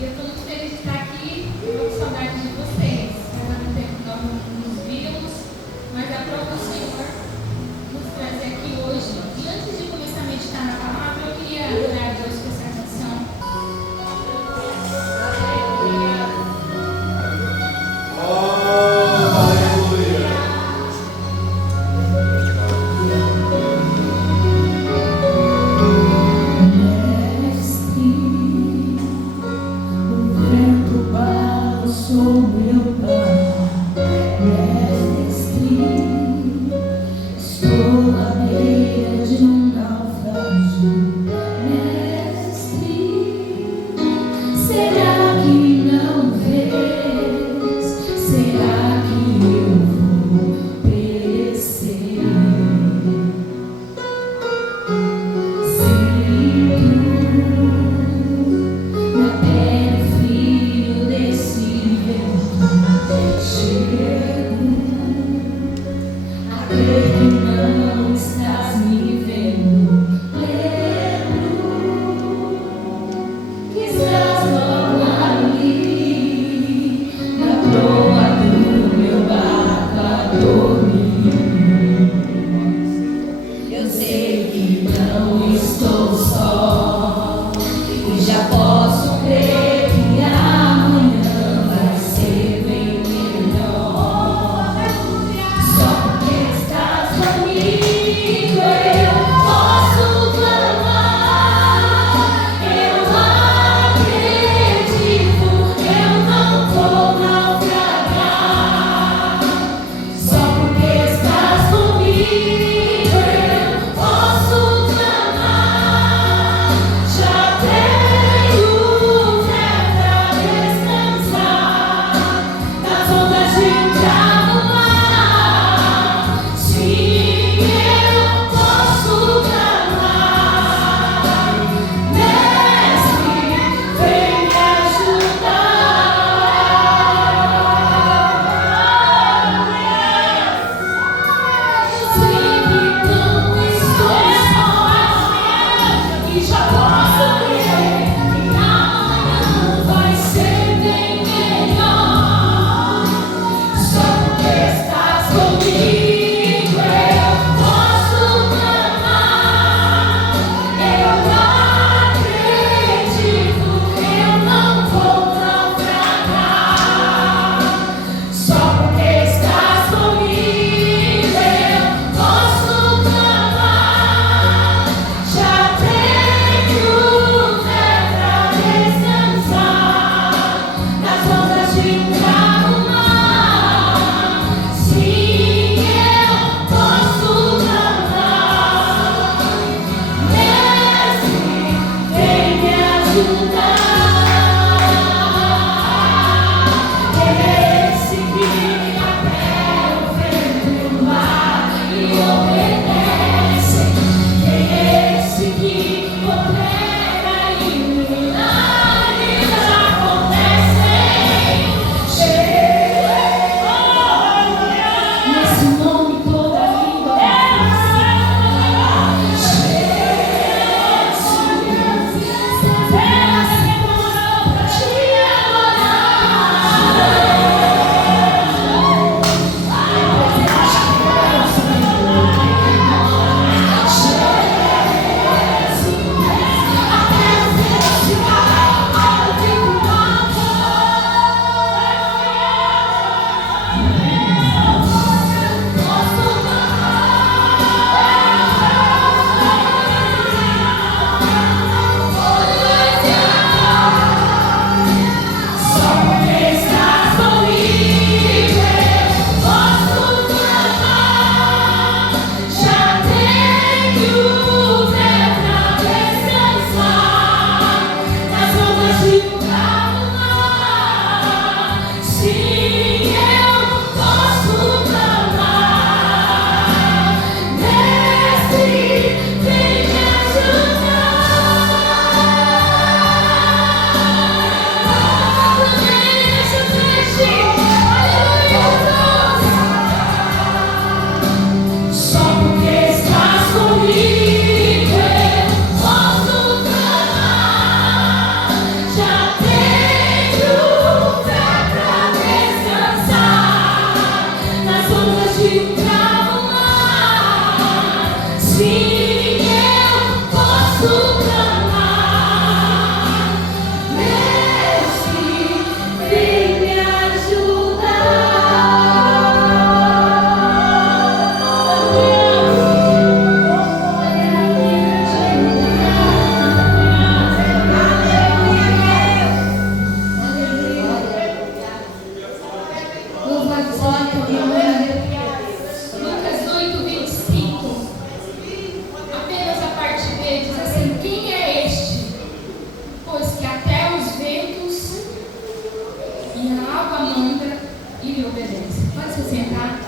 E eu estou muito feliz de estar aqui. Estou com saudade de vocês. Faz muito tempo que nós não nos víamos, mas aprova o Senhor nos trazer aqui hoje. E antes de começar a meditar na palavra, eu queria adorar a Deus com essa canção. Desse vento algo a manda e lhe obedece. Pode se sentar.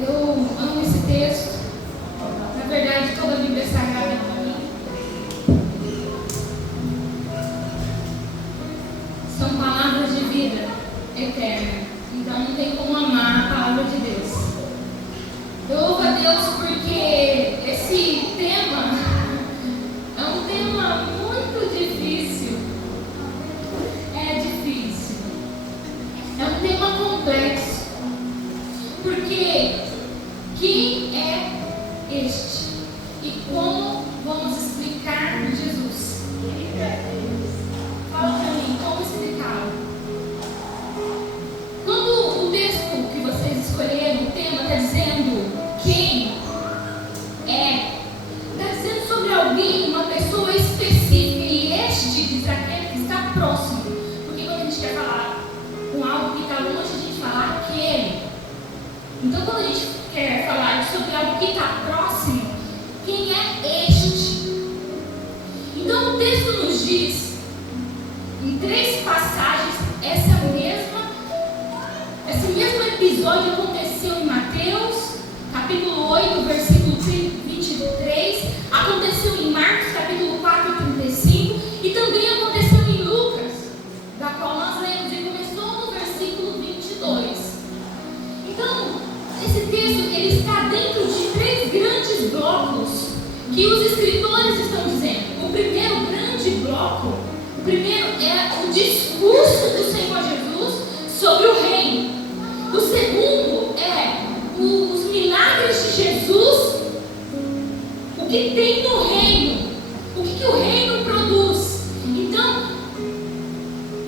Eu amo esse texto. Na verdade, toda a Bíblia é sagrada para mim. São palavras de vida eterna. Então não tem como amar a palavra de Deus. Eu louvo a Deus porque esse tema é um tema muito difícil. É difícil. É um tema complexo. Porque quem é este? E como vamos explicar Jesus? Fala para mim, como explicá-lo? Quando o texto que vocês escolheram, o tema está dizendo quem é, está dizendo sobre alguém, uma pessoa específica, e este diz aquele que está próximo. Porque quando a gente quer falar com algo que está longe, a gente fala aquele. Então, quando a gente quer falar sobre algo que está próximo, quem é este? Então, o texto nos diz, em 3 passagens, esse mesmo episódio aconteceu em Mateus, capítulo 8, versículo 23, aconteceu em Marcos, capítulo 4, 35, e também aconteceu em Lucas, da qual nós lemos, e começou no versículo 22. Então, esse texto ele está dentro de 3 grandes blocos que os escritores estão dizendo. O primeiro grande bloco, o primeiro é o discurso do Senhor Jesus sobre o reino. O segundo é os milagres de Jesus, o que tem no reino, o que o reino produz. Então,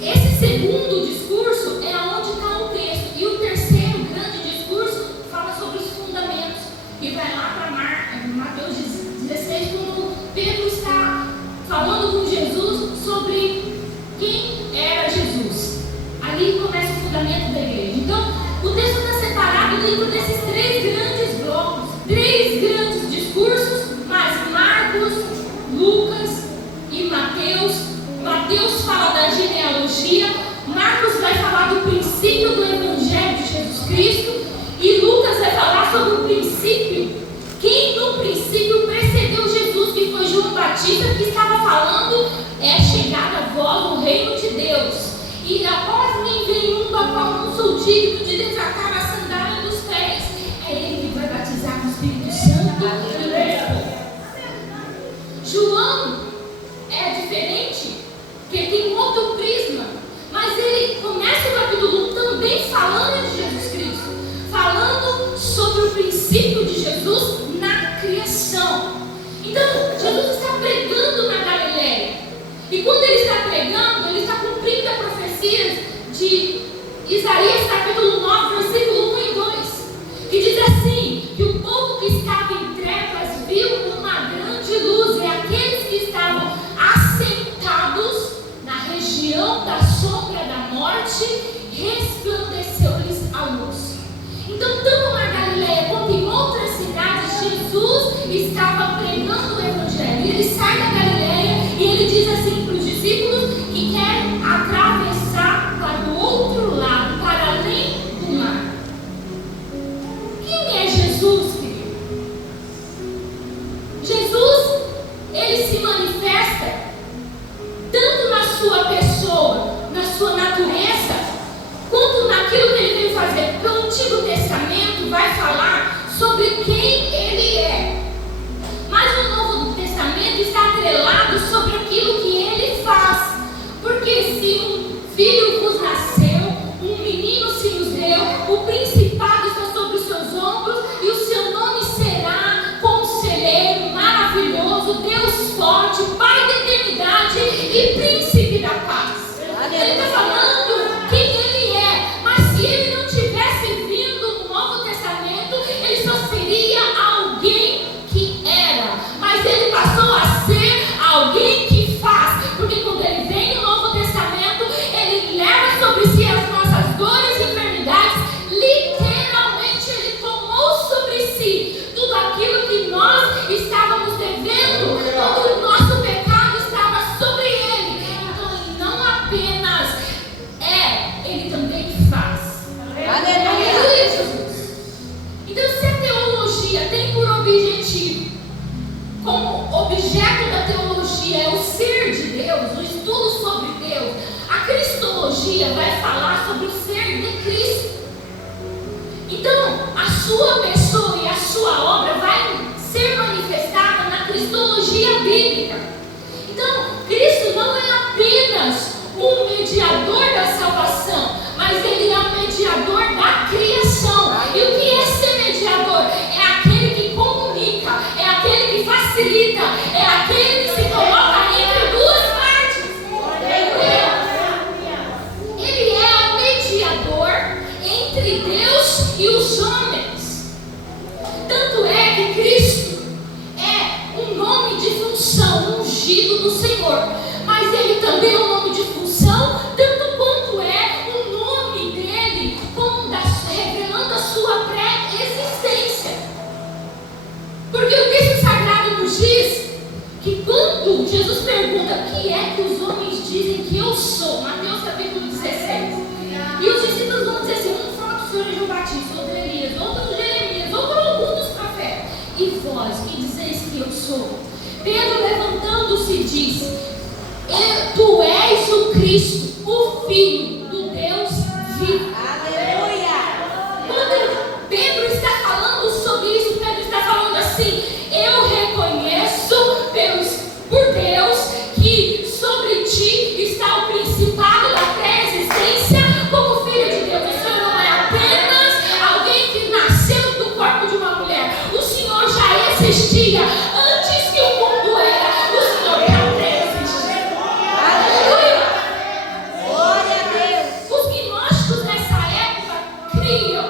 esse segundo discurso é onde está o texto. E o terceiro grande discurso fala sobre os fundamentos. E vai lá para Mateus 16, quando Pedro está falando com Jesus sobre quem era Jesus. Ali começa o fundamento da igreja. Então, o texto está separado dentro desses 3 grandes blocos, 3 grandes discursos, mas Marcos, Lucas e Mateus. Mateus fala da genealogia, Marcos vai falar do princípio do Evangelho de Jesus Cristo e Lucas vai falar sobre o princípio, quem no princípio precedeu Jesus, que foi João Batista, que estava falando, é chegada a vós o reino de Deus. E após mim vem um da qual não sou digno de desatar a sandália dos pés. É ele que vai batizar com o Espírito Santo e com fogo. João é diferente, porque tem um outro prisma, mas ele começa o capítulo 1 também falando de Jesus Cristo, falando sobre o princípio de Jesus na criação. Então, Jesus está pregando na Galileia. E quando ele está pregando, ele está cumprindo a profecia de Isaías capítulo 9, versículo 1 e 2, que diz assim, que o povo que estava em trevas viu uma grande luz, e aqueles que estavam assentados na região da sombra da morte, resplandeceu-lhes a luz. Então, tanto na Galileia quanto em outras cidades, Jesus estava pregando o Evangelho. Ele sai da Galileia e ele diz assim para os discípulos que quer atravessar para o outro lado, para além do mar. Quem é Jesus, querido? Jesus, ele se manifesta tanto na sua pessoa, na sua natureza, quanto naquilo que ele veio fazer. Porque o Antigo Testamento vai falar sobre quem ele é, mas o Novo Testamento está atrelado sobre aquilo que ele faz. Porque se um filho vos nasceu, um menino se nos deu, o principado está sobre os seus ombros, e o seu nome será Conselheiro, Maravilhoso, Deus Forte, Pai da Eternidade e Príncipe da Paz. Ele está falando quem ele é, mas se ele não tivesse vindo no Novo Testamento, ele só seria alguém que era, mas ele passou a ser alguém que faz, porque quando ele vem no Novo Testamento, ele leva sobre si as nossas dores e enfermidades. Literalmente ele tomou sobre si tudo aquilo que nós estávamos devendo, todo o nosso pecado cristologia é o ser de Deus, o estudo sobre Deus. A cristologia vai falar sobre o ser de Cristo. Então, a sua pessoa e a sua obra vai ser manifestada na cristologia bíblica. Então, Cristo não é apenas o mediador da salvação, mas Ele é o mediador da criação. E o que é ser mediador? É aquele que comunica, é aquele que facilita, é aquele que se coloca entre duas partes. Ele é o mediador entre Deus e os homens. Tanto é que Cristo é um nome de função, ungido do Senhor, mas Ele também é um nome de função, tanto quanto é o nome dele, revelando a sua pré-existência. Porque o texto sagrado nos diz que quando Jesus pergunta: que é que os homens dizem que eu sou? Mateus capítulo 16. E os discípulos vão dizer assim: um fala que o Senhor é João Batista, outro Elias, outro Jeremias, outro algum dos profetas. E vós, que dizeis que eu sou? Pedro, levantando-se, disse: tu és o Cristo, o Filho do Deus vivo. Aleluia! Quando Pedro está falando sobre isso, Pedro está falando assim: eu reconheço por Deus que sobre ti está o principado da pré-existência como Filho de Deus. O Senhor não é apenas alguém que nasceu do corpo de uma mulher. O Senhor já existia antes que o mundo era. O Senhor já pré-existia. Aleluia! Glória a Deus! Os gnósticos nessa época criam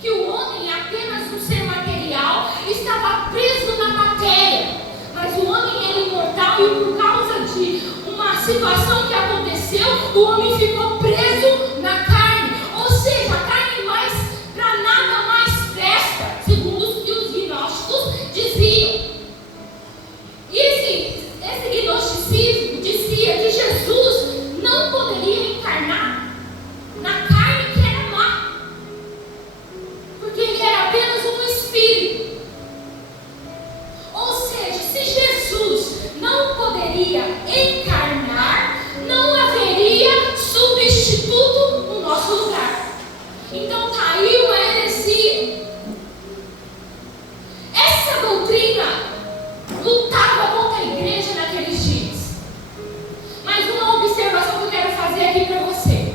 que o homem é apenas um ser material, estava preso na matéria. Mas o homem era imortal e por causa de uma situação que aconteceu, o homem ficou preso na carne. Ou seja, a carne mais para nada mais presta, segundo o que os gnósticos diziam. E esse gnosticismo dizia que Jesus não poderia encarnar na carne que era má, porque ele era apenas um espírito. Ou seja, se Jesus não poderia encarnar, não haveria substituto no nosso lugar. Então está aí uma heresia. Essa doutrina lutava contra a igreja naqueles dias. Mas uma observação que eu quero fazer aqui para você,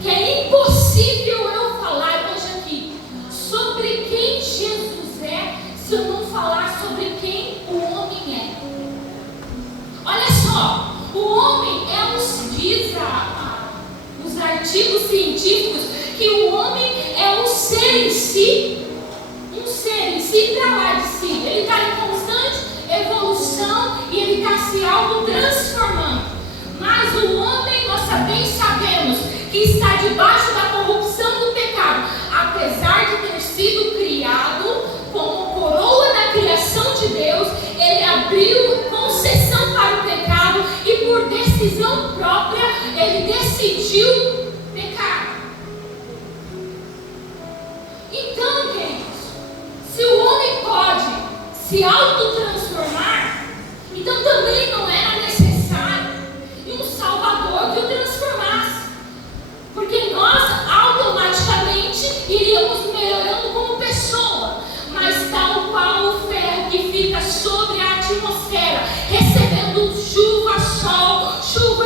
que é impossível eu falar hoje aqui sobre quem Jesus é se eu não falar sobre quem o homem é. Olha só, o homem diz os artigos científicos que o homem é um ser em si para lá de si. Ele está em constante evolução e ele está se autotransformando. Mas o homem, nós bem sabemos que está debaixo da corrupção do pecado, apesar de ter sido criado como coroa da criação de Deus. Ele abriu concessão para o pecado e por decisão própria ele decidiu pecar. Então, queridos, se o homem pode se autotransformar, então também não era necessário um Salvador que o transformasse, porque nós automaticamente iríamos melhorando como pessoa. Mas tal qual o ferro que fica sobre a atmosfera, recebendo chuva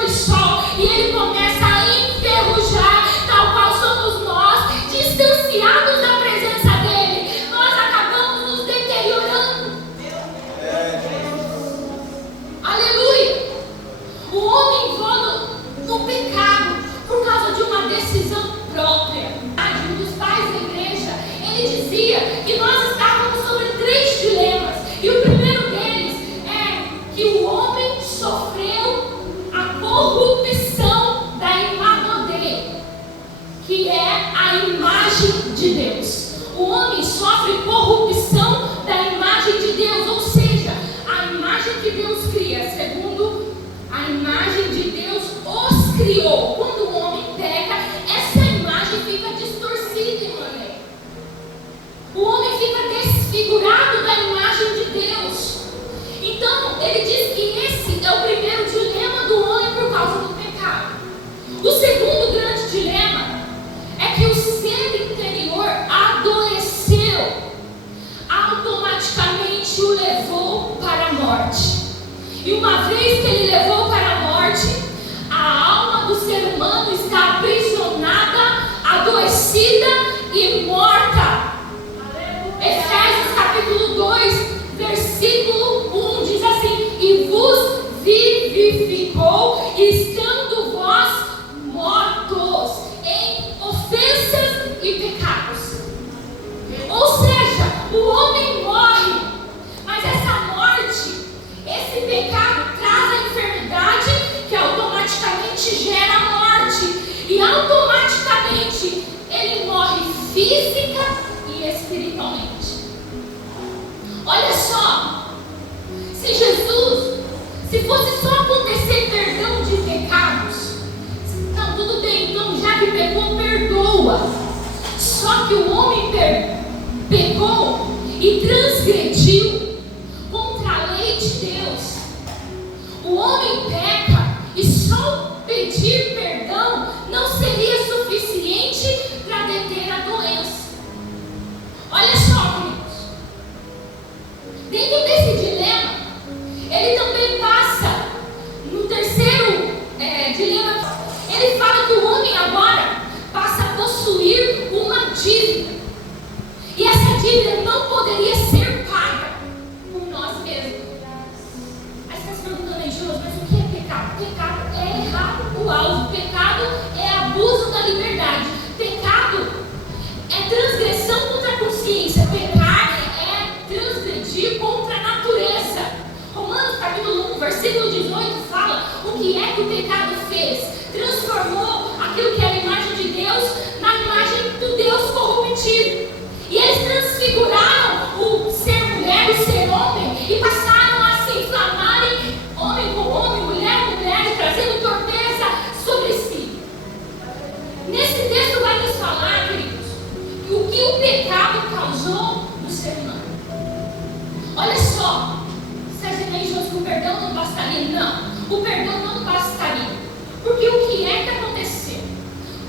e sol, e ele começa a enferrujar, tal qual somos nós, distanciados da presença dele, nós acabamos nos deteriorando. para a morte. E uma vez que ele levou para a morte, a alma do ser humano está aprisionada, adoecida e morta. Efésios capítulo 2, versículo 1 diz assim: e vos vivificou, estando vós mortos em ofensas e pecados. Ou seja, o homem morre, mas essa morte, esse pecado traz a enfermidade que automaticamente gera a morte. E automaticamente ele morre física e espiritualmente. Olha só, se Jesus, se fosse só acontecer perdão de pecados, não, tudo bem, então já que pecou, perdoa. Só que o homem pecou e transgrediu contra a lei de Deus. O homem peca e só pedir perdão não seria suficiente para deter a doença. Olha só, queridos, dentro desse dilema, ele também passa no terceiro dilema. Ele fala que o homem agora passa a possuir uma dívida, e essa dívida não poderia ser paga por nós mesmos. Aí você está se perguntando aí, Jonas, mas o que é pecado? Pecado é errar o alvo. Pecado é abuso da liberdade. Pecado é transgressão contra a consciência. Pecar é transgredir contra a natureza. Romanos capítulo 1, versículo 18 fala o que é que o pecado fez. Transformou aquilo que era a imagem de Deus na imagem do Deus corruptível. E eles transfiguraram o ser mulher, o ser homem, e passaram a se inflamarem, homem com homem, mulher com mulher, trazendo torpeza sobre si. Nesse texto vai nos falar, queridos, o que o pecado causou no ser humano. Olha só, se a gente diz que o perdão não bastaria, não, o perdão não bastaria. Porque o que é que aconteceu?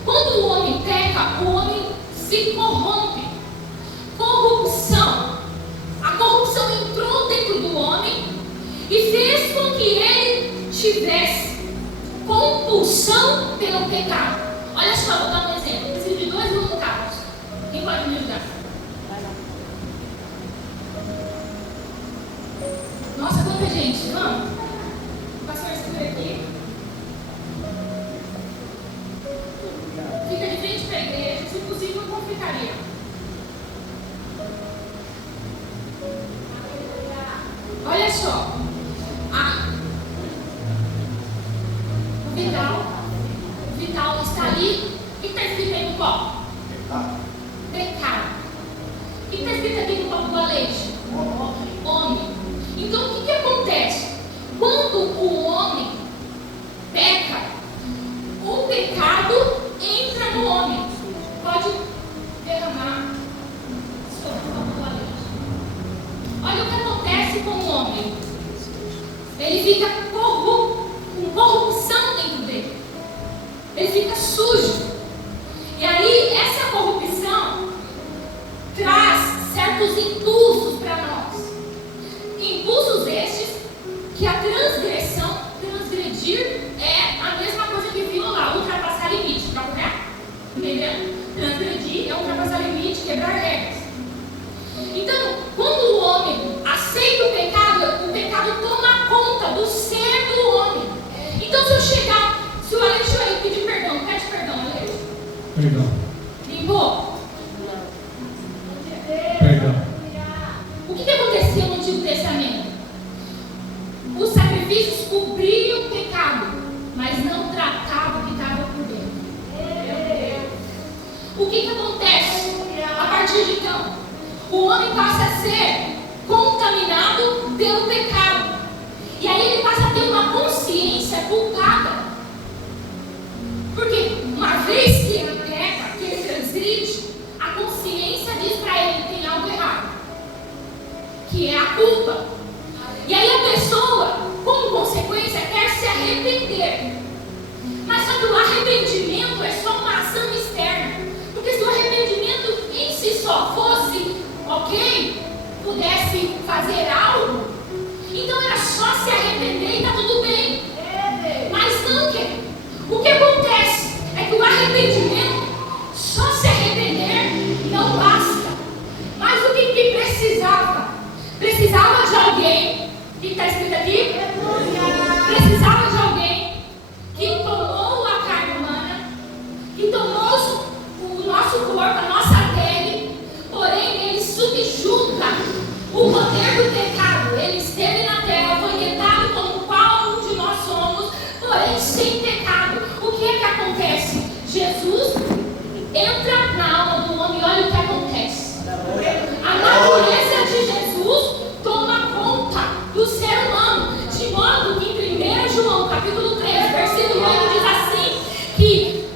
Quando o homem peca, o homem se corrompe. Corrupção. A corrupção entrou dentro do homem e fez com que ele tivesse compulsão pelo pecado. Olha só, vou dar um exemplo. Preciso de 2 voluntários. Quem pode me ajudar? Nossa, quanta gente. Vamos. O pastor escreveu aqui. Fica de frente para a igreja. Se possível, não ficaria. Olha só, o Vital está ali. O que está escrito aí no copo? Pecado. O que está escrito aqui no copo do leite? Homem. Então o que acontece? Quando o homem peca, o pecado entra no homem. Pode derramar sobre o copo do leite. Olha o que acontece com o homem. Ele fica com corrupção dentro dele. Ele fica sujo. E aí essa corrupção traz certos impulsos para nós. Impulsos estes que a transgressão, transgredir, é a mesma coisa que violar, ultrapassar limite, tá correto? Entendeu? Transgredir é ultrapassar limite, quebrar regras. Então, quando o homem aceita o pecado toma conta do ser do homem. Então, se o Alexandre aí pedir perdão, pede perdão, Alexandre. Perdão. Limpou? Perdão. O que aconteceu no Antigo Testamento? Os sacrifícios cobriam o pecado, mas não tratavam o que estava por dentro. O que acontece a partir de então? O homem passa a ser contaminado pelo pecado. E aí ele passa a ter uma consciência culpada. Porque uma vez que ele peca, que ele transgride, a consciência diz para ele que tem algo errado, que é a culpa. E aí a pessoa, como consequência, quer se arrepender. Mas só que o arrependimento é só uma ação externa. Porque se o arrependimento em si só fosse ok, pudesse fazer algo, De modo que em 1 João, capítulo 3, versículo 8, diz assim, que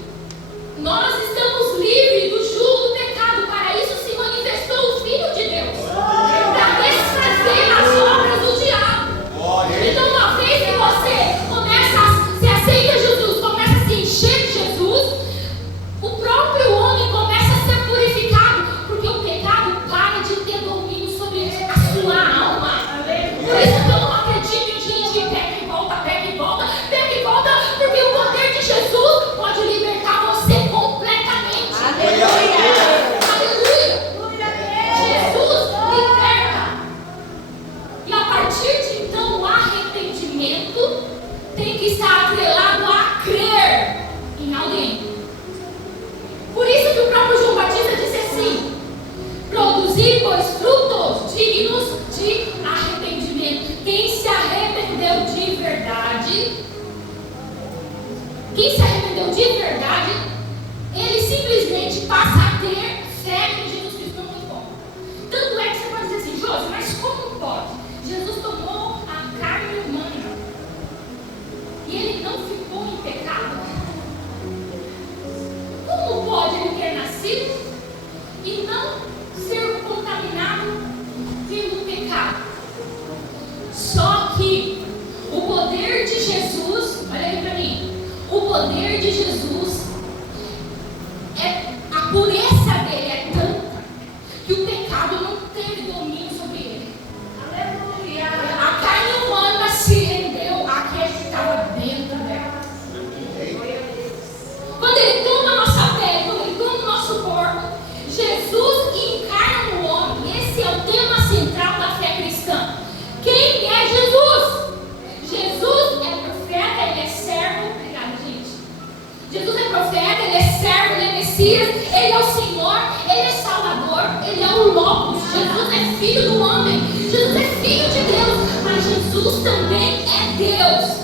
nós estamos livres do jugo do pecado. Para isso se manifestou o Filho de Deus, para desfazer as obras do diabo. Então, uma vez que você aceita Jesus, começa a se encher de Jesus, o próprio homem começa a ser purificado, porque o pecado para de ter domínio sobre a sua alma. Por isso que eu não acredito em gente que pega e volta, porque o poder de Jesus pode libertar você completamente. Aleluia! Jesus liberta. E a partir de então, o arrependimento tem que estar atrelado a crer em alguém. Por isso que o próprio João Batista disse assim: produzir, pois, frutos dignos de arrependimento. Quem se arrependeu de verdade, ele simplesmente passa a ter fé em Jesus Cristo. Não tem como. Tanto é que você pode dizer assim: Josi, mas como pode? Jesus tomou a carne humana e ele não ficou em pecado. Como pode ele ter nascido e não ser contaminado pelo pecado? Só que o poder de Jesus, olha aí para mim, o poder de Jesus, a pureza dele é tanta que o pecado não teve domínio sobre ele. Aleluia! A carne humana se rendeu àquele que estava dentro dela. Quando ele toma a nossa pele, quando ele toma o nosso corpo, Jesus encarna no homem. Esse é o tema central da fé cristã. Quem é Jesus? Jesus é profeta, ele é servo. Obrigada, gente. Jesus é profeta, ele é servo, ele é Messias, ele é o Senhor, ele é Salvador, ele é o Logos. Jesus é filho do homem, Jesus é filho de Deus, mas Jesus também é Deus.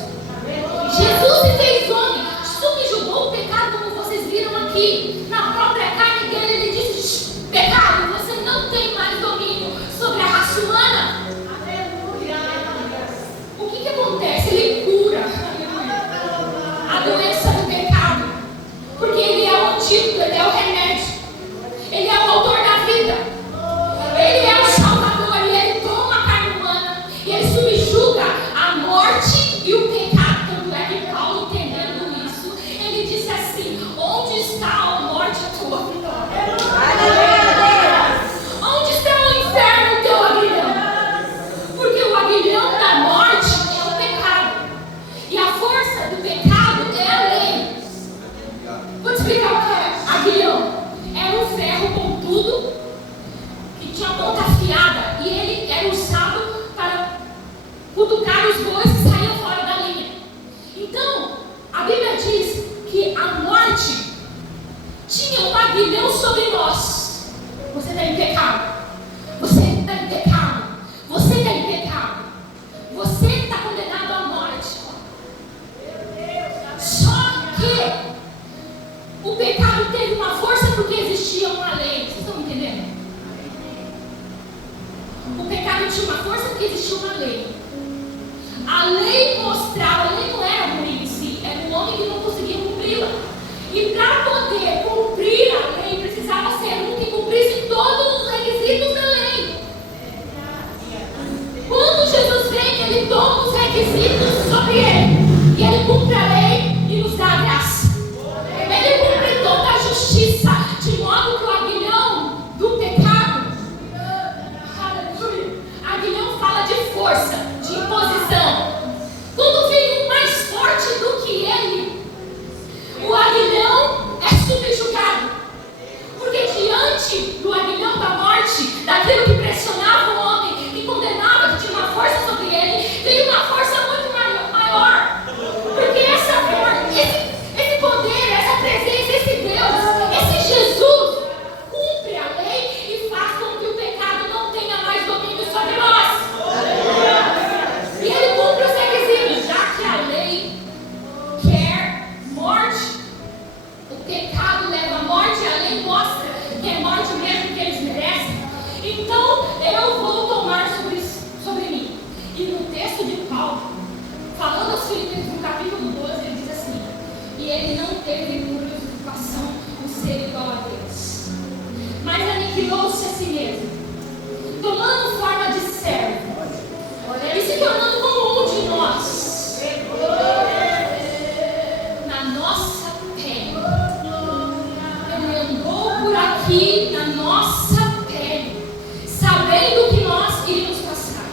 Jesus se fez homem, subjugou o pecado, como vocês viram aqui. Na própria carne dele, ele disse: pecado, você não tem mais domínio sobre a raça humana. O que acontece? Ele cura a doença do pecado, porque ele é o antídoto, ele é o remédio, ele é o autor da vida, ele é o Salvador, e ele toma a carne humana e ele subjuga a morte e o pecado. Tanto é que Paulo, entendendo isso, ele disse assim: onde está a morte, a tua vitória? Onde está o inferno, o teu aguilhão? Porque o aguilhão da morte é o pecado, e a força do pecado é a lei. Vou te explicar o que é aguilhão. Era um ferro pontudo que tinha ponta afiada, e ele era usado para cutucar os bois que saíam fora da linha. Então, a Bíblia diz que a morte tinha um aguilhão sobre nós. Você está em pecado. Você está em pecado. Você está em pecado. Você está condenado à morte. Só que o pecado teve uma força porque existia uma lei. Vocês estão entendendo? O pecado tinha uma força porque existia uma lei. A lei mostrava, a lei não era ruim em si, era um homem que não conseguia cumpri-la. E para poder cumprir a lei, precisava ser um que cumprisse todos os requisitos da lei. Quando Jesus vem, ele toma os requisitos sobre ele, e ele cumpre a lei e nos dá a graça. Ele cumpre toda a justiça, de modo que o aguilhão do pecado, aleluia, aguilhão fala de força, de imposição. Quando vem um mais forte do que ele, o aguilhão é subjugado. Porque diante do aguilhão da morte, daquilo que pressionava o homem, que condenava, que tinha uma força sobre ele, veio uma força muito maior. Porque esse poder, essa presença, esse Deus, esse Jesus, cumpre a lei e faz com que o pecado não tenha mais domínio sobre nós. E ele cumpre os requisitos, já que a lei quer morte. O pecado leva à morte, a lei mostra que é morte mesmo que eles merecem. Então eu vou tomar sobre mim. E no texto de Paulo, falando aos Filipenses no capítulo 12, ele diz assim: e ele não teve por usurpação o ser igual a Deus, mas aniquilou-se a si mesmo, tomando forma de servo e se tornando como um de nós, na nossa pele. Ele andou por aqui na nossa pele, sabendo o que nós iríamos passar.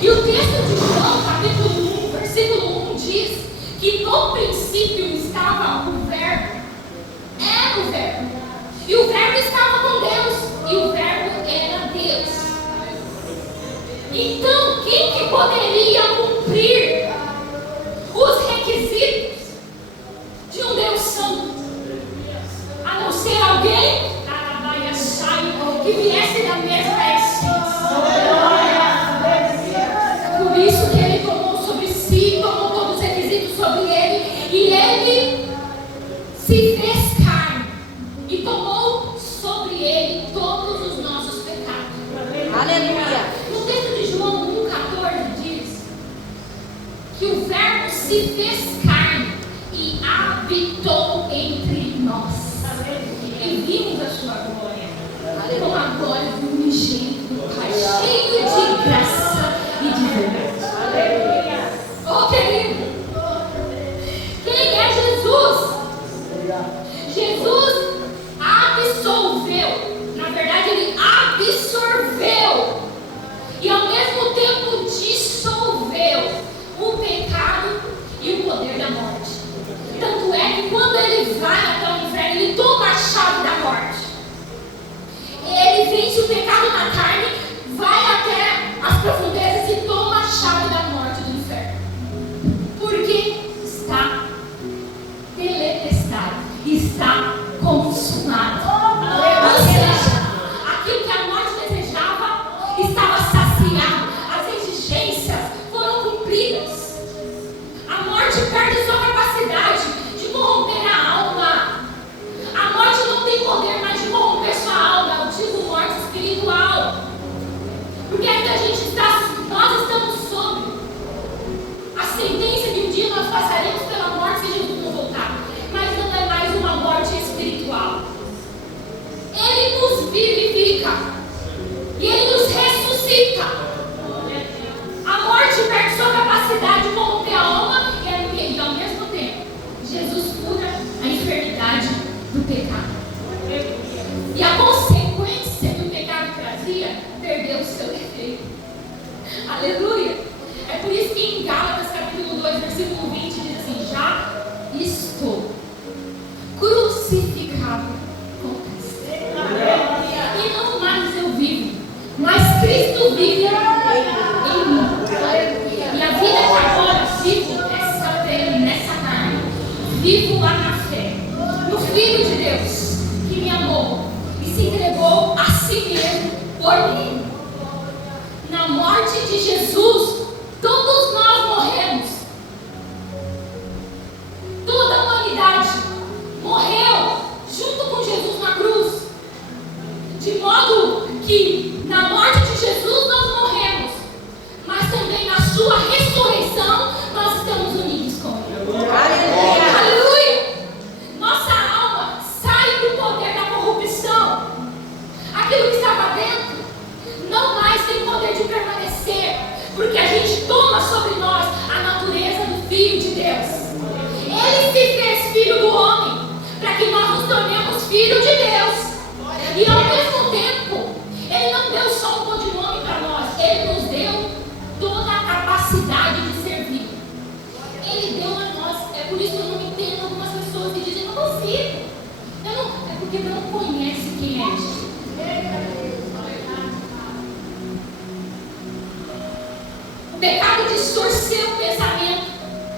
E o texto de João, capítulo 1, versículo 1 diz que no princípio estava o Verbo, era o Verbo, e o Verbo estava com Deus, e o Verbo era Deus. Então, quem que poderia cumprir os requisitos de um Deus santo, a não ser alguém que viesse da mesma essência? Por isso que ele tomou sobre si, tomou todos os requisitos sobre ele, e ele se fez carne e tomou sobre ele todos os nossos pecados. Aleluia. No texto de João 1,14 diz que o Verbo se fez carne e habitou entre nós, e vimos a sua glória, como a glória do unigênito do Pai, cheio de graça e de verdade. Oh, querido, quem é Jesus? Jesus absolveu, na verdade ele absorveu e ao mesmo tempo dissolveu o pecado e o poder da morte. Tanto é que quando ele vai até o inferno, ele toma a chave da morte. Ele vence o pecado na carne, vai até as profundezas e toma a chave da morte do inferno. Porque está teletestado, está consumado. Ou seja, aquilo que a morte desejava estava saciado, as exigências foram cumpridas. A morte perde sua capacidade de corromper a alma. A morte não tem poder mais de corromper sua alma, eu digo morte espiritual. Porque ainda nós estamos sob a sentença de um dia nós passaremos pela morte se Jesus não voltar. Mas não é mais uma morte espiritual. Ele nos vivifica e ele nos ressuscita. A morte perde sua capacidade de corromper a alma e ao mesmo tempo Jesus cura a enfermidade do pecado. E a consequência que o pecado trazia perdeu o seu efeito. Aleluia! É por isso que em Gálatas capítulo 2, versículo 20 diz assim: já estou crucificado com Cristo. E não mais eu vivo, mas Cristo vive em mim. E a vida que agora vivo nessa pele, nessa carne, vivo lá na fé, no Filho de Deus, que me amou e se entregou a si mesmo por mim. Na morte de Jesus, todos nós morremos. Toda a humanidade morreu junto com Jesus na cruz. De modo que na morte de Jesus nós morremos, mas também na sua ressurreição nós estamos unidos com Ele. Aleluia! Aleluia! Nossa alma sai do poder da corrupção. Aquilo que estava dentro não mais tem poder de permanecer, porque a gente toma sobre nós a natureza do Filho de Deus. Ele se fez filho do homem para que nós nos tornemos filho de Deus. E ao mesmo tempo, Ele não deu só um codinome para nós, Ele nos deu toda a capacidade de servir. Ele deu a nós. É por isso que eu não entendo algumas pessoas que dizem: não consigo. É porque não conhece quem é Jesus. O pecado distorceu o pensamento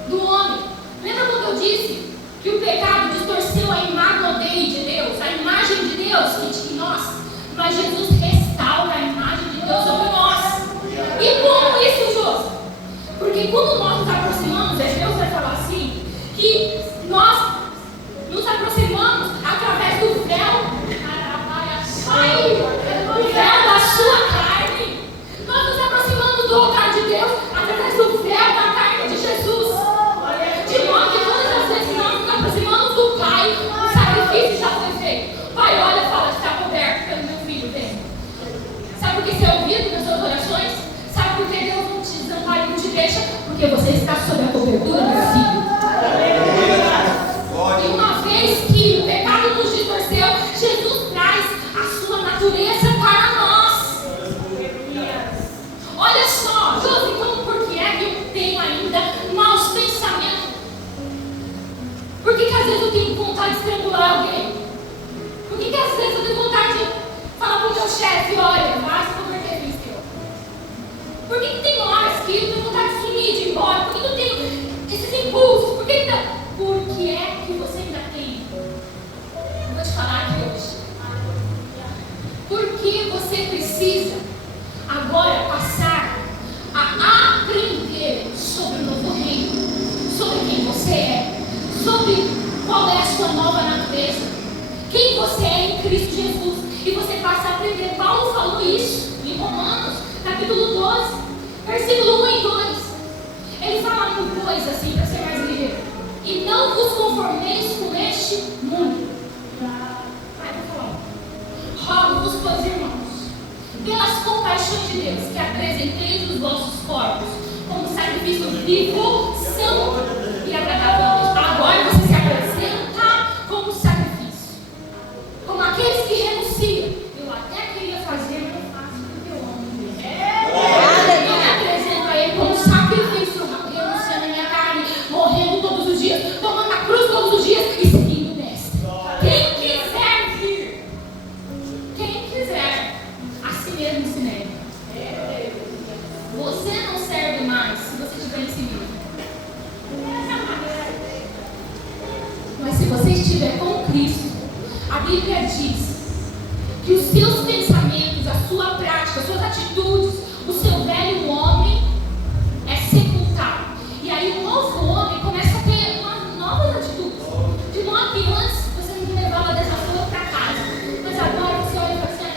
do homem. Lembra quando eu disse que o pecado distorceu a imagem de Deus, a imagem de Deus que tinha em nós? Mas Jesus restaura a imagem de Deus sobre nós. E como isso, José? Porque quando nós nos aproximamos, Deus vai falar assim, que nós nos aproximamos através do véu, o véu da sua carne. Nós nos aproximamos do altar de Deus através do véu da carne de Jesus. deixa, porque você está sob a cobertura do Filho. E uma vez que o pecado nos distorceu, Jesus traz a sua natureza para nós. Olha só, Josi, então por que é que eu tenho ainda maus pensamentos? Por que às vezes eu tenho vontade de estrangular alguém? Por que às vezes eu tenho vontade de falar para o meu chefe, olha, vai se converter em Cristo? Por que tem horas que eu tenho vontade de sumir, de ir embora? Por que eu tenho esses impulsos? Por que é que você ainda tem? Eu vou te falar aqui hoje. Porque você precisa agora passar a aprender sobre o novo reino, sobre quem você é, sobre qual é a sua nova natureza, quem você é em Cristo Jesus. E você passa a aprender. Paulo falou isso em Romanos, capítulo 12, versículo 1 e 2. Ele fala por coisa assim, para ser mais ligeiro. E não vos conformeis com este mundo. Vai falar. Rogo-vos, pois, irmãos, pelas compaixões de Deus, que apresenteis os vossos corpos como sacrifício vivo, santo e agradável a Deus. Agora você se apresenta como sacrifício, como aqueles que renunciam. Eu até queria fazer, mas não faço porque eu amo Deus. Eu me apresento a Ele como sacrifício, renunciando a minha carne, morrendo todos os dias, tomando a cruz todos os dias e seguindo nesta. Quem quiser vir, quem quiser, a si mesmo se nega. Você não serve mais se você estiver em si mesmo. Mas se você estiver com Cristo, a Bíblia diz que os seus pensamentos, a sua prática, as suas atitudes, o seu velho homem é sepultado. E aí o novo homem começa a ter novas atitudes. De modo que antes você não levava dessa forma para casa, mas agora você olha para cima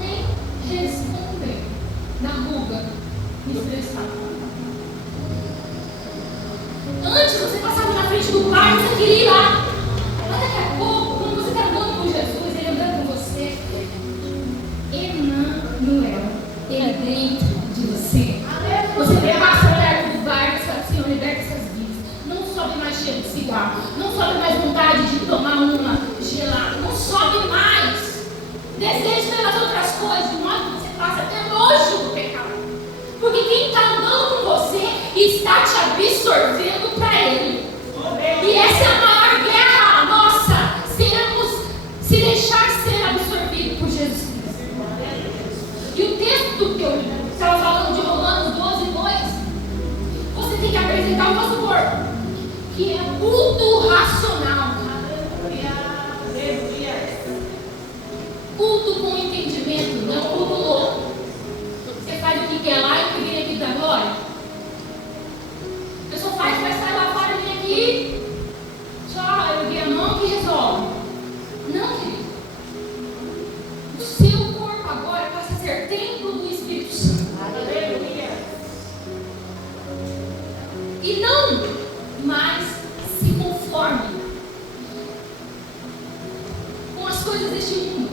e nem respondem na ruga estressada. Antes você passava na frente do pai, você queria ir lá. Mas daqui a pouco, quando você está andando com Jesus, Ele andando com você, Emmanuel, Ele dentro de você. Você passa perto do bar e fala, Senhor, liberta essas vidas. Não sobe mais cheiro de cigarro, não sobe mais vontade de tomar uma gelada, não sobe mais desejo pelas outras coisas, de modo que você passa até nojo do pecado. Porque quem está andando com você está te absorvendo para Ele. E essa é a maior guerra nossa, se deixar ser absorvido por Jesus Cristo. E o texto que eu estava falando de Romanos 12, 2, você tem que apresentar o vosso corpo, que é culto racional. Culto com entendimento, não culto louco. Você faz o que quer lá e o que vem aqui da glória. A pessoa faz sair lá fora e vem aqui, só erguer a mão que resolve. Não, querido. O seu corpo agora passa a ser templo do Espírito Santo. Aleluia. E não mais se conforme com as coisas deste mundo.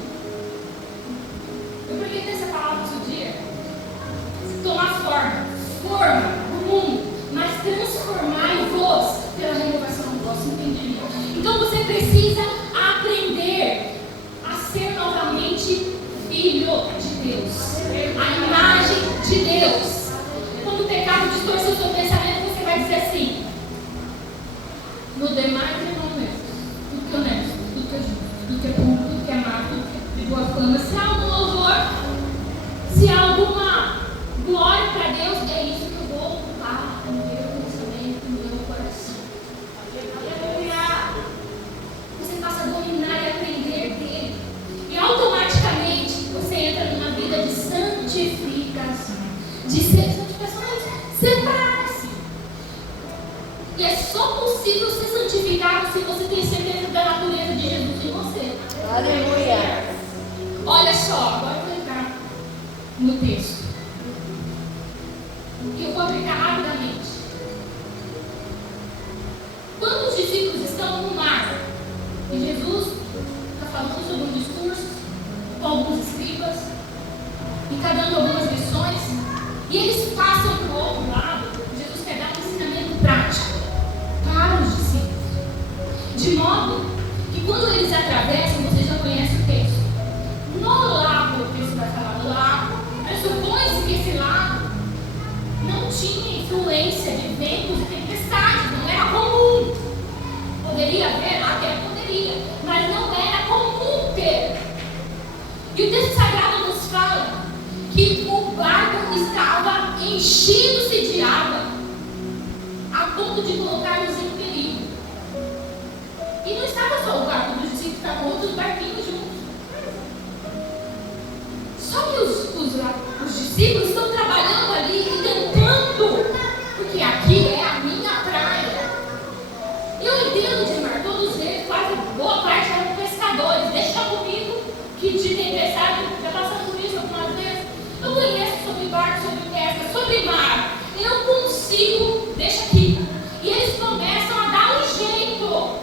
Eu preguei essa palavra outro dia. Tomar forma do mundo, mas transformai-vos pela renovação do vosso entendimento. Então você precisa aprender a ser novamente filho de Deus, a imagem de Deus. Quando o pecado distorce o seu pensamento, você vai dizer assim: no demais é honesto, tudo que é honesto, tudo que é justo, tudo que é puro, tudo que é amável, tudo que é de boa fama. Se há algum louvor, se há alguma glória para Deus, é isso que eu vou ocupar no meu pensamento, no meu coração. Você passa a dominar e aprender dele. E automaticamente você entra numa vida de santificação. De santificação é separar-se. E é só possível ser santificado se você tem certeza da natureza de Jesus em você. Aleluia. Olha só, agora eu vou entrar no texto. E eu vou aplicar rapidamente. Quando os discípulos estão no mar, e Jesus está falando sobre um discurso com alguns escribas, e está dando algumas lições, e eles passam para o outro lado, poderia ver? Até poderia, mas não era comum ter. E o texto sagrado nos fala que o barco estava enchendo-se de água a ponto de colocar-nos em perigo. E não estava só o barco dos discípulos, estavam outros barquinhos juntos. Só que os discípulos estão trabalhando ali e tentando, porque aqui é a minha praia. Eu entendo de mar, todos eles, quase boa parte eram pescadores. Deixa comigo que de tempestade, já passando por isso algumas vezes. Eu conheço sobre barco, sobre pesca, sobre mar. Eu consigo, deixa aqui. E eles começam a dar um jeito.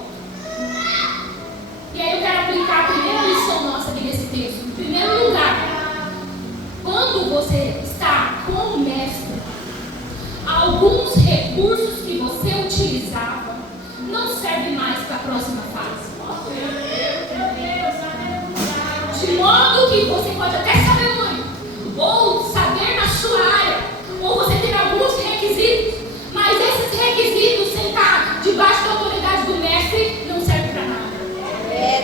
E aí eu quero aplicar a primeira lição nossa aqui nesse texto. Em primeiro lugar, quando você está com o mestre, alguns recursos que você utilizava não servem mais para a próxima fase. De modo que você pode até saber muito, ou saber na sua área, ou você ter alguns requisitos, mas esses requisitos, sentar debaixo da autoridade do mestre, não servem para nada.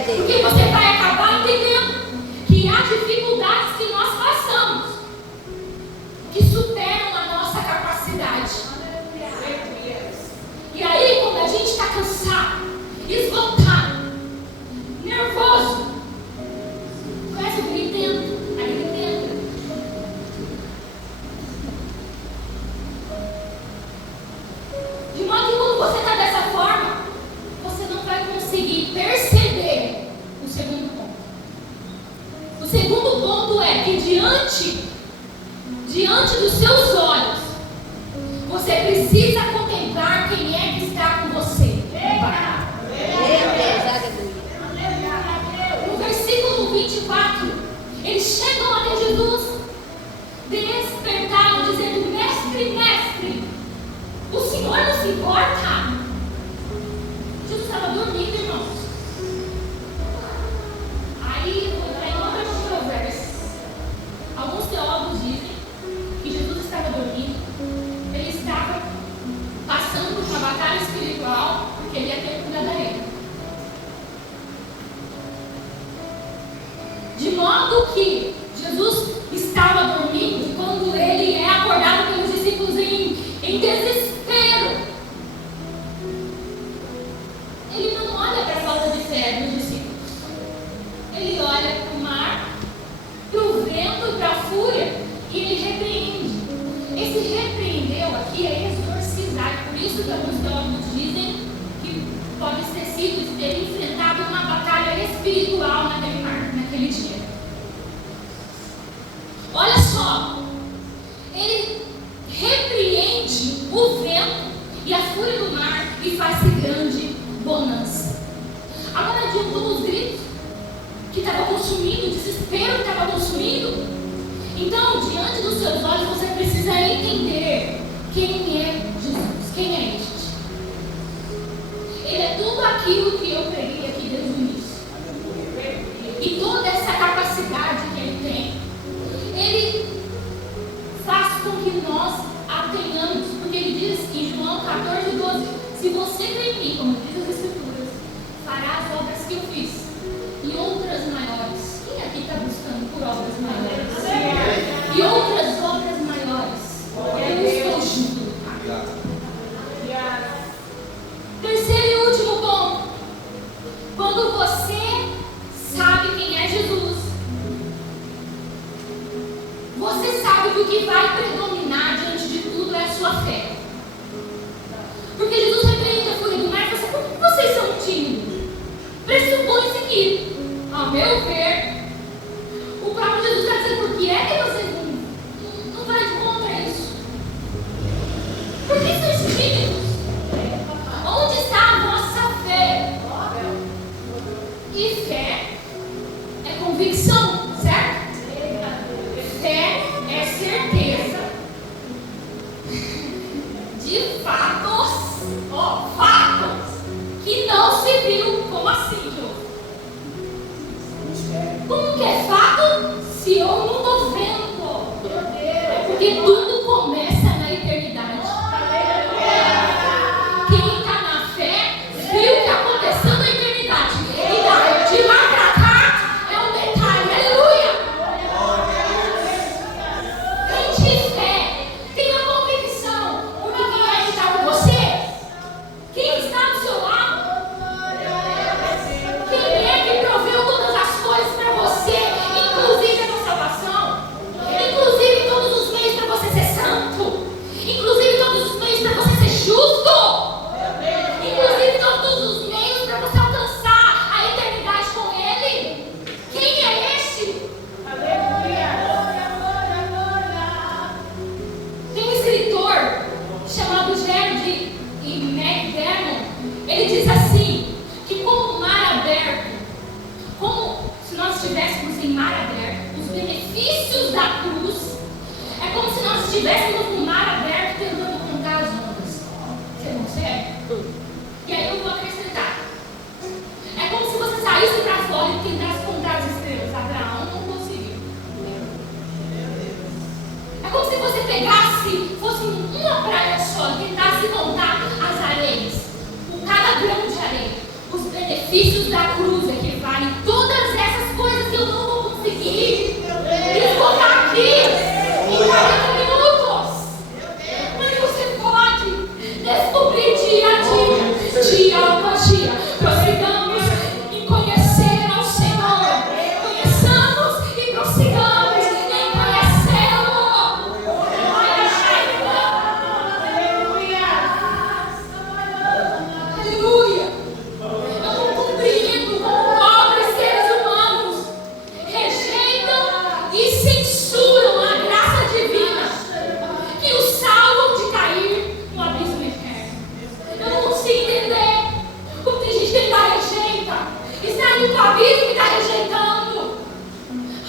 Porque você vai acabar entendendo que há dificuldades que nós passamos, que superam a nossa capacidade. E aí, quando a gente está cansado, esgotado, nervoso, começa a gritando. De modo que quando você está dessa forma, você não vai conseguir perceber o segundo ponto. O segundo ponto é que diante dos seus olhos, você precisa contemplar quem é que está com você. No versículo 24, eles chegam até Jesus, despertaram, dizendo: mestre, mestre, o Senhor não se importa? Jesus estava dormindo, irmãos. Aí eu vou entrar em outras controvérsias. Alguns teólogos dizem que Jesus estava dormindo, ele estava passando por uma batalha espiritual, porque ele ia ter que cuidar da ele. De modo que Jesus estava dormindo quando ele é acordado pelos discípulos em desespero. Ele não olha para a falta de fé dos discípulos. Ele olha para o mar, para o vento, para a fúria, e ele repreende. Esse repreendeu aqui é exorcizar. Por isso que alguns teólogos dizem que pode ter sido ter enfrentado uma batalha espiritual naquele mar, naquele dia. Olha só, ele repreende o vento e a fúria do mar e faz-se grande bonança. Agora, diante dos gritos que estava consumindo, o desespero que estava consumindo, então, diante dos seus olhos, você precisa entender quem é Jesus, quem é este. Ele é tudo aquilo que eu preguei aqui desde o início. E toda essa capacidade que ele tem, ele faz com que nós a tenhamos, porque ele diz em João 14:12, se você crê em mim, como diz as Escrituras, fará as obras que eu fiz, e outras maiores. Quem aqui está buscando por obras maiores? E outras obras maiores. Eu estou junto. Terceiro e último ponto. Quando você sabe quem é Jesus, você sabe que o que vai predominar diante de tudo é a sua fé. Porque Jesus repreende a fúria do mar e fala: por que vocês são tímidos? Pressupõe-se que, ao meu ver, o próprio Jesus está dizendo: por que é que vocês não vai contra isso? Por que são tímidos? Onde está a vossa fé? E fé é convicção, certo? Fé é certeza de fatos, fatos que não se viu. Como assim, Jô? Como que é fato se eu não estou vendo? É porque tudo começa na eternidade. Quem está na fé viu o que aconteceu estivéssemos no mar aberto tentando contar as ondas. Você consegue? E aí eu vou acrescentar. É como se você saísse para fora e tentasse contar as estrelas. Abraão não conseguiu. É como se você fosse uma praia só e tentasse contar as areias. Cada grão de areia. Os benefícios da cruz equivalem todas essas coisas que eu não vou conseguir esgotar aqui em 40 minutos. Mas você pode descobrir dia a dia após dia. Prossigamos em conhecer ao Senhor. Conheçamos e prossigamos em conhecê-lo. Aleluia. Eu não compreendo como pobres seres humanos rejeitam e censuram a graça divina que os salvam de cair no abismo eterno. Eu não consigo entender como tem gente que ainda rejeita e sai do abismo e está rejeitando.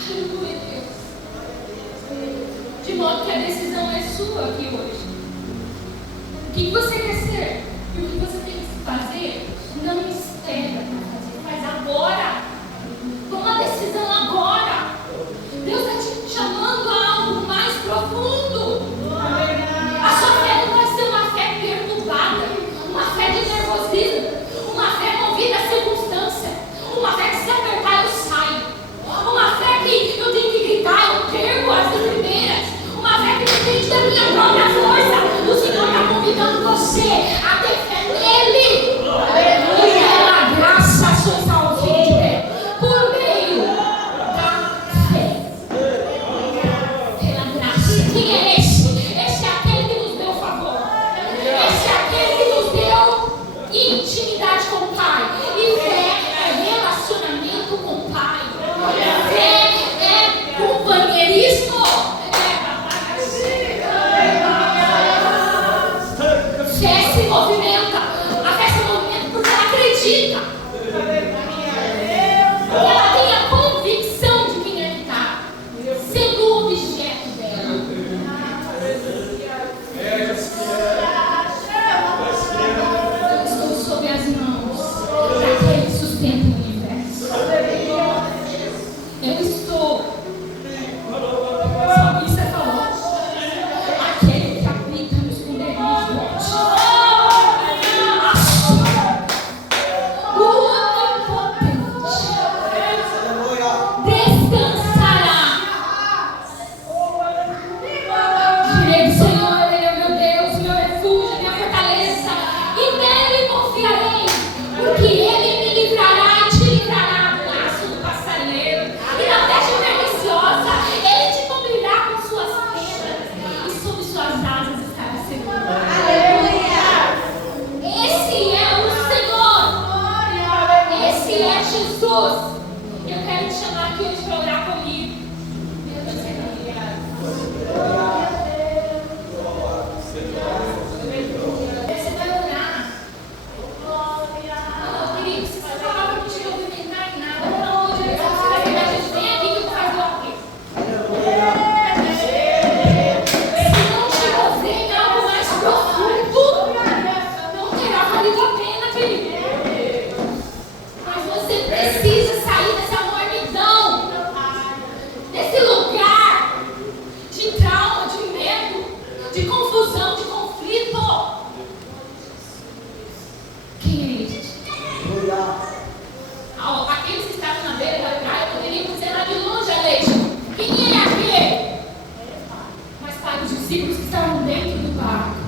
Aleluia, Deus. De modo que a decisão é sua aqui hoje. O que você quer ser e o que você tem que fazer, não espera para fazer, faz agora. Toma a decisão agora. Deus está te chamando a algo mais profundo. A sua fé não vai ser uma fé perturbada, uma fé de nervosismo, uma fé movida à circunstância, uma fé que se apertar eu saio, uma fé que eu tenho que gritar, eu perco as primeiras, uma fé que depende da minha própria força. O Senhor está convidando você a ter fé nele. Pela graça sois salvos por meio da fé. Pela graça. Quem é esse? Esse é aquele que nos deu favor. Esse é aquele que nos deu intimidade com o Pai. E fé é relacionamento com o Pai. Fé é companheirismo. Fé se movimenta. A fé se movimenta porque ela acredita. Ela tem a convicção de quem ela está, sendo o objeto dela. Eu estou sob as mãos daquele que sustenta o universo. Eu estou, o salmista falou, aquele que habita no esconderijo do Altíssimo. O Onipotente descansará. Direi do Senhor, Ele é o meu Deus, meu refúgio, minha fortaleza, e nele confiarei, porque Ele me livrará e te livrará do laço do passarinheiro e da peste perniciosa. Ele te cobrirá com suas penas e sob suas asas estará seguro. Esse é o Senhor. Esse é Jesus. Eu quero te chamar aqui hoje para orar comigo. Meu Deus, obrigado. Você vai orar. Não, querido, se você falar para te movimentar em nada, para onde você vai pegar Jesus? Vem aqui que eu vou fazer o quê? Se não te mover em algo mais profundo, não terá valido a pena, querido. Mas você precisa sair dessa mornidão, desse lugar de trauma, de medo, de confusão, de conflito. Quem é esse? Aqueles que estavam na beira da praia poderiam dizer lá de longe a leite. Quem é aquele? Mas para os discípulos que estavam dentro do barco,